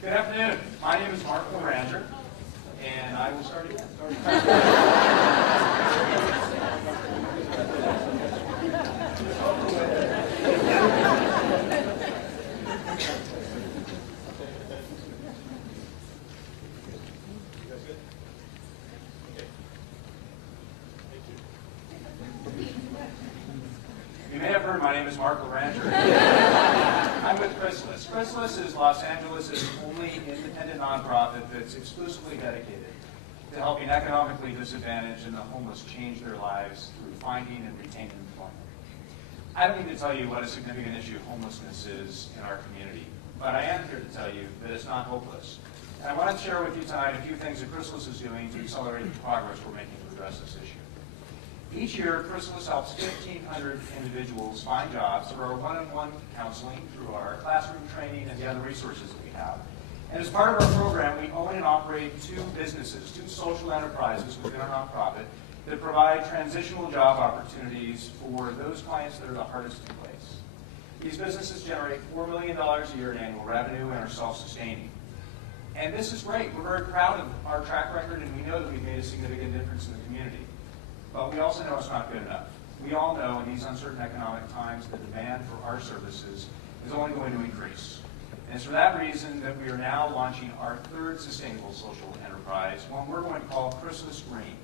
Good afternoon. My name is Mark Ranger, and I will start again. You may have heard my name is Mark Ranger. I'm with Chrysalis. Chrysalis is Los Angeles' only independent nonprofit that's exclusively dedicated to helping economically disadvantaged and the homeless change their lives through finding and retaining employment. I don't need to tell you what a significant issue homelessness is in our community, but I am here to tell you that it's not hopeless. And I want to share with you tonight a few things that Chrysalis is doing to accelerate the progress we're making to address this issue. Each year, Chrysalis helps 1,500 individuals find jobs through our one-on-one counseling, through our classroom training, and the other resources that we have. And as part of our program, we own and operate two businesses, two social enterprises within our nonprofit that provide transitional job opportunities for those clients that are the hardest to place. These businesses generate $4 million a year in annual revenue and are self-sustaining. And this is great. We're very proud of our track record, and we know that we've made a significant difference in the community. But we also know it's not good enough. We all know in these uncertain economic times the demand for our services is only going to increase. And it's for that reason that we are now launching our third sustainable social enterprise, one we're going to call Chrysalis Green.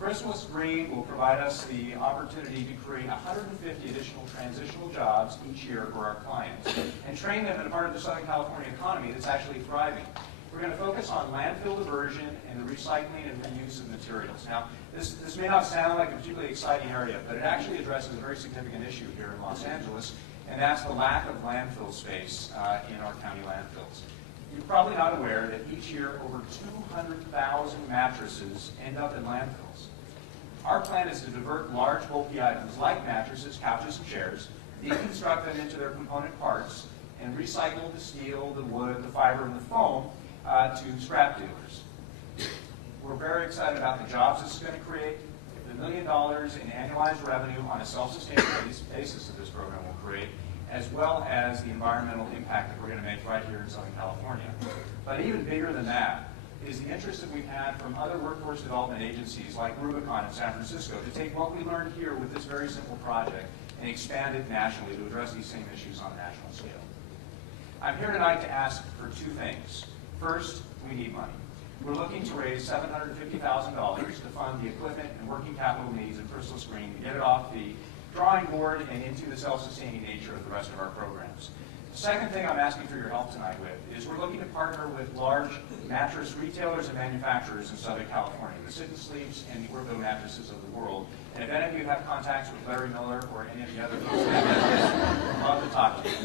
Chrysalis Green will provide us the opportunity to create 150 additional transitional jobs each year for our clients and train them in a part of the Southern California economy that's actually thriving. We're going to focus on landfill diversion and the recycling and reuse of materials. Now, this may not sound like a particularly exciting area, but it actually addresses a very significant issue here in Los Angeles, and that's the lack of landfill space in our county landfills. You're probably not aware that each year over 200,000 mattresses end up in landfills. Our plan is to divert large bulky items like mattresses, couches, and chairs, deconstruct them into their component parts, and recycle the steel, the wood, the fiber, and the foam to scrap dealers. We're very excited about the jobs this is going to create, the $1 million in annualized revenue on a self-sustaining basis that this program will create, as well as the environmental impact that we're going to make right here in Southern California. But even bigger than that is the interest that we've had from other workforce development agencies like Rubicon in San Francisco to take what we learned here with this very simple project and expand it nationally to address these same issues on a national scale. I'm here tonight to ask for two things. First, we need money. We're looking to raise $750,000 to fund the equipment and working capital needs of Chrysalis Green to get it off the drawing board and into the self-sustaining nature of the rest of our programs. The second thing I'm asking for your help tonight with is we're looking to partner with large mattress retailers and manufacturers in Southern California, the Sit and Sleeps and the Ortho mattresses of the world. And if any of you have contacts with Larry Miller or any of the other folks that have I'd love to talk to you.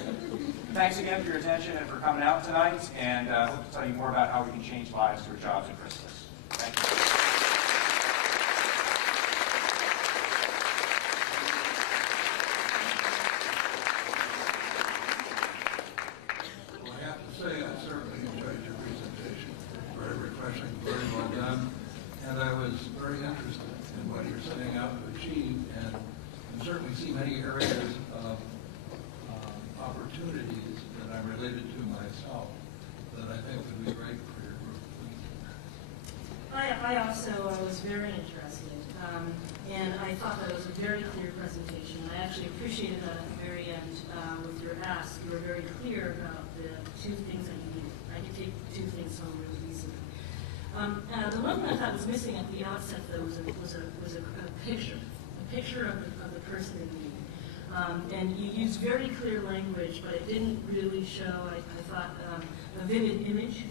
Thanks again for your attention and for coming out tonight, and I hope to tell you more about how we can change lives through jobs at Chrysalis. Thank you. Well, I have to say, I certainly enjoyed your presentation. Very refreshing, very well done, and I was very interested in what you're setting out to achieve, and certainly see many areas of opportunities that I'm related to myself that I think would be great for your group. I also was very interested, and I thought that was a very clear presentation. I actually appreciated that at the very end with your ask. You were very clear about the two things that you needed. I could take two things home really easily. The one thing I thought was missing at the outset, though, was a picture of the person in need. And you used very clear language, but it didn't really show, I thought, a vivid image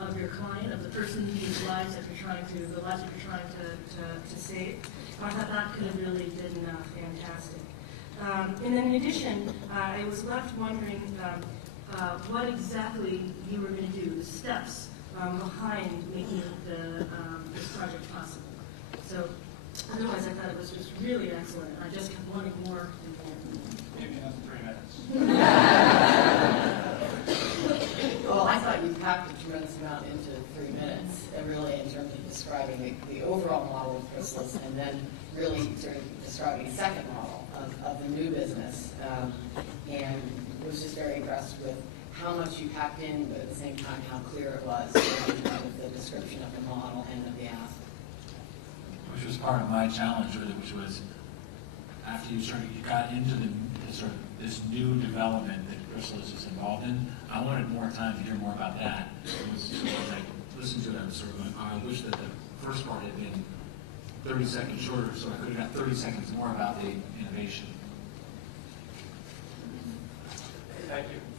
of your client, of the person whose lives that you're trying to save. I thought that could have really been fantastic. And then in addition, I was left wondering what exactly you were going to do, the steps behind making this project possible. So otherwise, I thought it was just really excellent. I just kept wanting more and more. Maybe another 3 minutes. Well, I thought you packed a tremendous amount into 3 minutes, really in terms of describing the overall model of Chrysalis, and then really sort of describing a second model of the new business. And was just very impressed with how much you packed in, but at the same time, how clear it was with the description of the model and of the app. Which was part of my challenge with it, which was after you got into the sort of this new development that Chrysalis is involved in, I wanted more time to hear more about that. It was sort of like listening to it, I was sort of going, I wish that the first part had been 30 seconds shorter, so I could have got 30 seconds more about the innovation. Thank you.